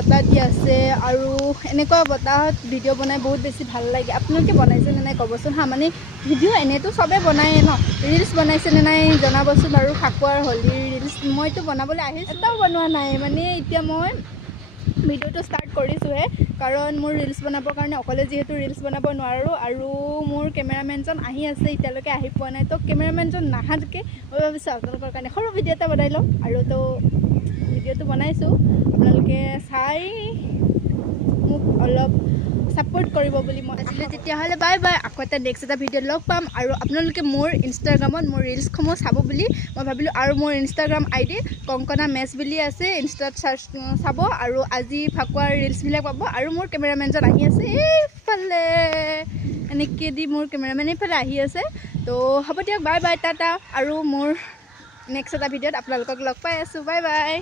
বতাহ দি আছে আৰু এনেকুৱা বতাহত ভিডিঅ' বনাই বহুত বেছি ভাল লাগে। আপোনালোকে বনাইছেনে নাই ক'বচোন হা। মানে ভিডিঅ' এনেইতো চবেই বনায়ে ন, ৰিলচ বনাইছেনে নাই জনাবচোন বাৰু। ফাকুৱাৰ হোলীৰ ৰিলচ মইতো বনাবলৈ আহিছোঁ, এটাও বনোৱা নাই। মানে এতিয়া মই ভিডিঅ'টো ষ্টাৰ্ট কৰিছোঁহে, কাৰণ মোৰ ৰিলচ বনাবৰ কাৰণে অকলে যিহেতু ৰিলচ বনাব নোৱাৰোঁ আৰু মোৰ কেমেৰামেনজন আহি আছে, এতিয়ালৈকে আহি পোৱা নাই। তো কেমেৰামেনজন নাহালৈকে মই ভাবিছোঁ আপোনালোকৰ কাৰণে সৰু ভিডিঅ' এটা বনাই লওঁ। আৰু তো ভিডিঅ'টো বনাইছোঁ, আপোনালোকে চাই মোক অলপ ছাপোৰ্ট কৰিব বুলি মই আছিলোঁ। তেতিয়াহ'লে বাই বাই, আকৌ এটা নেক্সট এটা ভিডিঅ'ত লগ পাম। আৰু আপোনালোকে মোৰ ইনষ্টাগ্ৰামত মোৰ ৰিলচসমূহ চাব বুলি মই ভাবিলোঁ। আৰু মোৰ ইনষ্টাগ্ৰাম আইডি কংকনা মেছ বুলি আছে, ইনষ্টাত চাৰ্চ চাব আৰু আজি ফাকুৱাৰ ৰিলচবিলাক পাব। আৰু মোৰ কেমেৰামেনজন আহি আছে এইফালে, এনেকৈ দি মোৰ কেমেৰামেন এইফালে আহি আছে। তো হ'ব দিয়ক, বাই বাই, টাটা। আৰু মোৰ নেক্সট এটা ভিডিঅ'ত আপোনালোকক লগ পাই আছোঁ, বাই বাই।